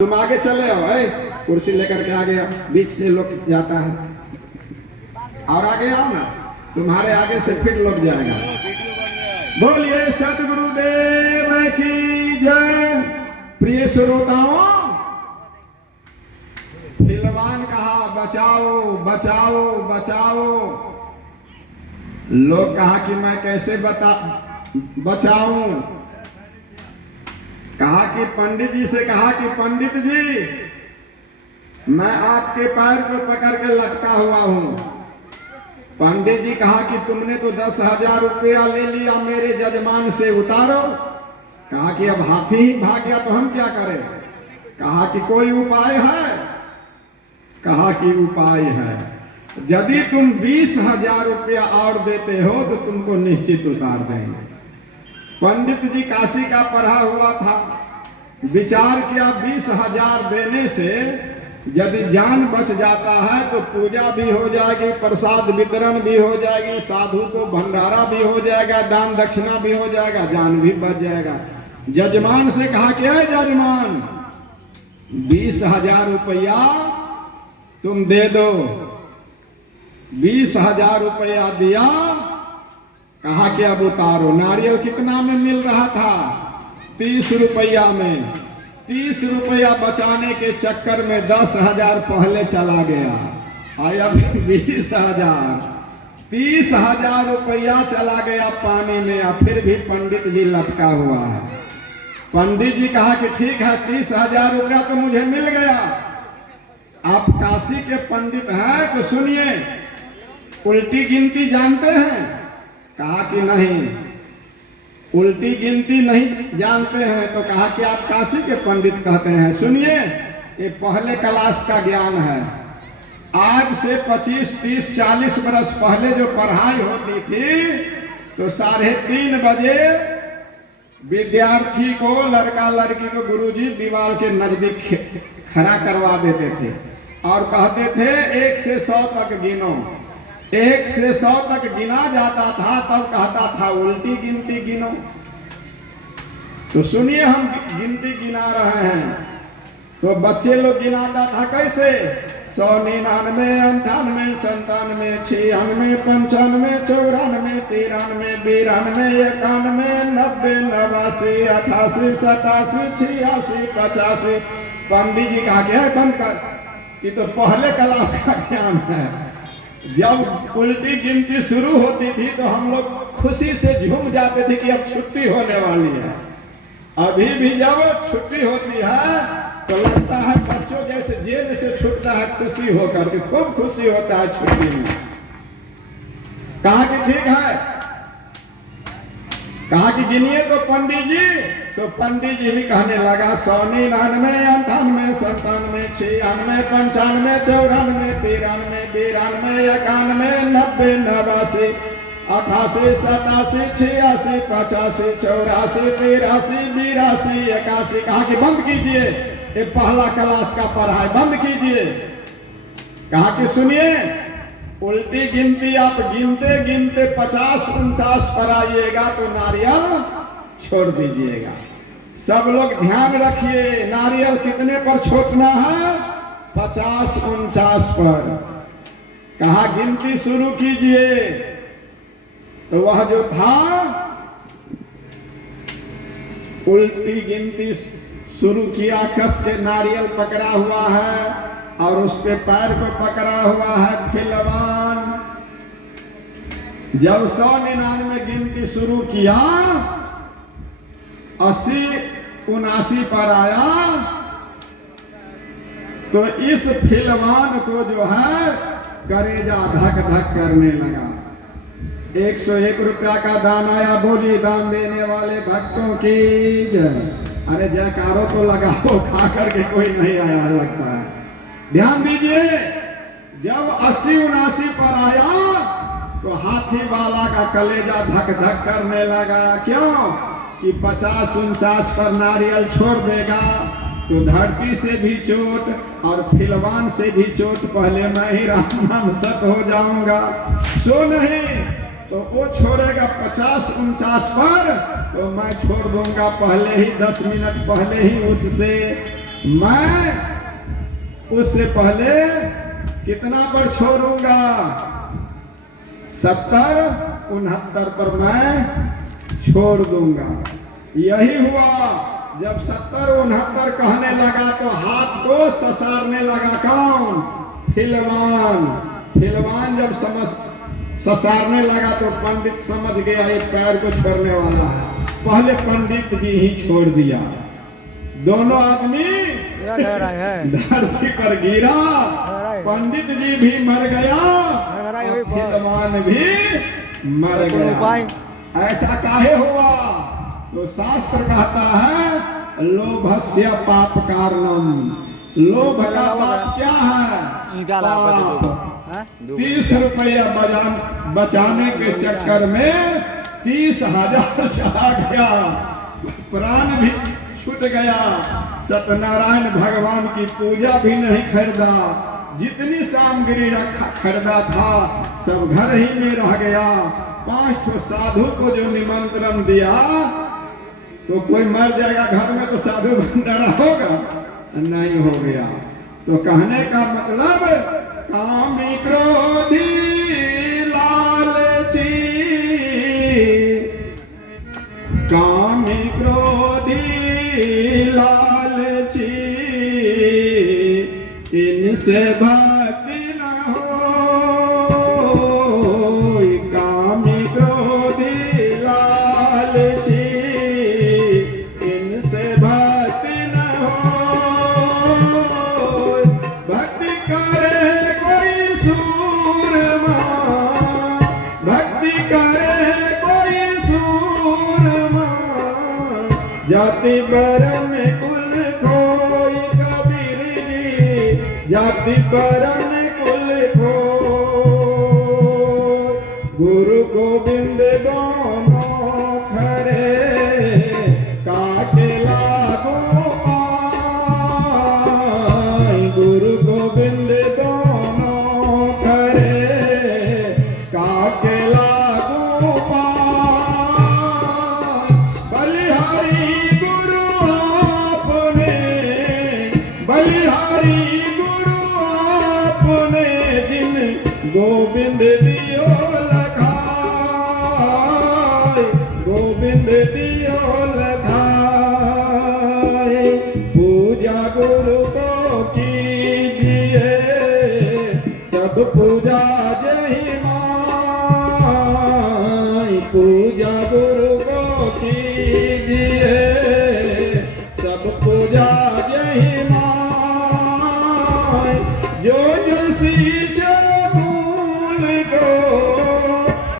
तुम आगे चले हो भाई, कुर्सी लेकर के आगे आओ, बीच से लोग जाता है और आगे आओ ना, तुम्हारे आगे से फिर लोग जाएगा। बोलिए सतगुरुदेव की जय। प्रिय श्रोताओं, फिल्मान कहा बचाओ बचाओ बचाओ, लोग कहा कि मैं कैसे बचाऊं। कहा कि पंडित जी से कहा कि पंडित जी, मैं आपके पैर को पकड़ के लटका हुआ हूं। पंडित जी कहा कि तुमने तो 10,000 रुपया ले लिया मेरे जजमान से, उतारो। कहा कि अब हाथी ही भाग गया तो हम क्या करें। कहा कि कोई उपाय है। कहा कि उपाय है, यदि तुम 20,000 रुपया और देते हो तो तुमको निश्चित उतार देंगे। पंडित जी काशी का पढ़ा हुआ था, विचार किया 20,000 देने से यदि जान बच जाता है तो पूजा भी हो जाएगी, प्रसाद वितरण भी हो जाएगी, साधु को भंडारा भी हो जाएगा, दान दक्षिणा भी हो जाएगा, जान भी बच जाएगा। जजमान से कहा कि अरे जजमान, 20,000 रुपया तुम दे दो। 20,000 रुपया दिया। कहा कि अब उतारो। नारियल कितना में मिल रहा था? 30 रुपया में। 30 रुपया बचाने के चक्कर में 10,000 पहले चला गया, और अब 20,000। 30,000 रुपया चला गया पानी में, और फिर भी पंडित जी लटका हुआ है। पंडित जी कहा कि ठीक है, 30,000 रुपया तो मुझे मिल गया। आप काशी के पंडित हैं तो सुनिए, उल्टी गिनती जानते हैं? कहा कि नहीं, उल्टी गिनती नहीं जानते हैं। तो कहा कि आप काशी के पंडित कहते हैं। सुनिए, ये पहले क्लास का ज्ञान है। आज से 25, 30, 40 बरस पहले जो पढ़ाई होती थी तो 3:30 बजे विद्यार्थी को, लड़का लड़की को गुरुजी दीवार के नजदीक खड़ा करवा देते थे और कहते थे 1 से 100 तक गिनो। 1 से 100 तक गिना जाता था, तब कहता था उल्टी गिनती गिनो। तो सुनिए, हम गिनती गिना रहे हैं तो बच्चे लोग गिनाता था कैसे? 100, 99, 98, 97, 96, 95, 94, 93, 92, 91, 90, 88, 87, 85। पंडित जी कहा कि बंद कर, ये तो पहले क्लास का ज्ञान है। जब उल्टी गिनती शुरू होती थी तो हम लोग खुशी से झूम जाते थे कि अब छुट्टी होने वाली है। अभी भी जब छुट्टी होती है तो लगता है बच्चों जैसे जेल से छूटता है खुशी होकर के, खूब खुशी होता है छुट्टी में। कहा कि ठीक है। कहा कि गिनिए तो पंडित जी। तो पंडित जी भी कहने लगा 100, 99, 98, 97, 96, 95, 94, 93, 92, 91, 90, 88, 87, 86, 85, 84, 83, 82, 81। कहा कि बंद कीजिए, ये पहला क्लास का पढ़ाई बंद कीजिए। कहा कि सुनिए, उल्टी गिनती आप गिनते गिनते 50, 49 पर आइएगा तो नारियल छोड़ दीजिएगा। सब लोग ध्यान रखिए, नारियल कितने पर छोड़ना है? 50, 49 पर। कहा गिनती शुरू कीजिए। तो वह जो था उल्टी गिनती शुरू किया, कस के नारियल पकड़ा हुआ है और उसके पैर को पकड़ा हुआ है फिल्मान। जब 100, 99 गिनती शुरू किया, 80, 79 पर आया तो इस फिल्मान को जो है करेजा धक धक करने लगा। 101 रुपया का दान आया। बोली दान देने वाले भक्तों की जय। अरे जयकारो तो लगाओ, खा करके कोई नहीं आया लगता है। ध्यान दीजिए, जब 80, 79 पर आया तो हाथी वाला का कलेजा धक धक करने लगा। क्यों? कि 50, 49 पर नारियल छोड़ देगा तो धरती से भी चोट और फिल्मान से भी चोट, पहले मैं ही राम सत हो जाऊंगा। सो नहीं तो वो छोड़ेगा 50, 49 पर, तो मैं छोड़ दूंगा पहले ही, 10 मिनट पहले ही उससे। मैं उससे पहले कितना पर छोड़ूंगा? 70 69 पर मैं छोड़ दूंगा। यही हुआ, जब 70 69 कहने लगा तो हाथ को ससारने लगा कौन? फिलवान। फिलवान जब ससारने लगा तो पंडित समझ गया ये पैर को छोड़ने वाला है। पहले पंडित जी ही छोड़ दिया। दोनों आदमी धरती पर गिरा, पंडित जी भी मर गया, फिलवान भी मर गया। ऐसा काहे हुआ? तो शास्त्र कहता है लोभस्य पाप कारणम। लोभ का पाप क्या है? पाप। 30 रुपया बचाने के चक्कर में 30,000 चला गया, प्राण भी छूट गया। सत्यनारायण भगवान की पूजा भी नहीं खरीदा, जितनी सामग्री खरीदा था सब घर ही में रह गया। 5 साधु को जो निमंत्रण दिया, तो कोई मर जाएगा घर में तो साधु भंडारा होगा? नहीं हो गया। तो कहने का मतलब कामी क्रोधी लालची, कामी क्रोधी लालची, इनसे भक्ति न हो। कामी क्रोधी लालची, इनसे भक्ति न हो। भक्ति करे कोई सूरमा, भक्ति करे कोई सूरमा, जाति बरन कुल खोई। कबीर जी जाति बरन कुल खोई। गुरु गोविंद दोनों खरे, काके लागो पाई। गुरु गोविंद दोनों खरे, काके लागो पाई। बलिहारी गुरु आपने, बलिहारी गुरु आपने, जिन गोविंद दियो लखाए, गोविंद दियो लखाए। पूजा गुरु को कीजिए, सब पूजा जय माई। पूजा गुरु को कीजिए, सब पूजा जय माई। जो जलसी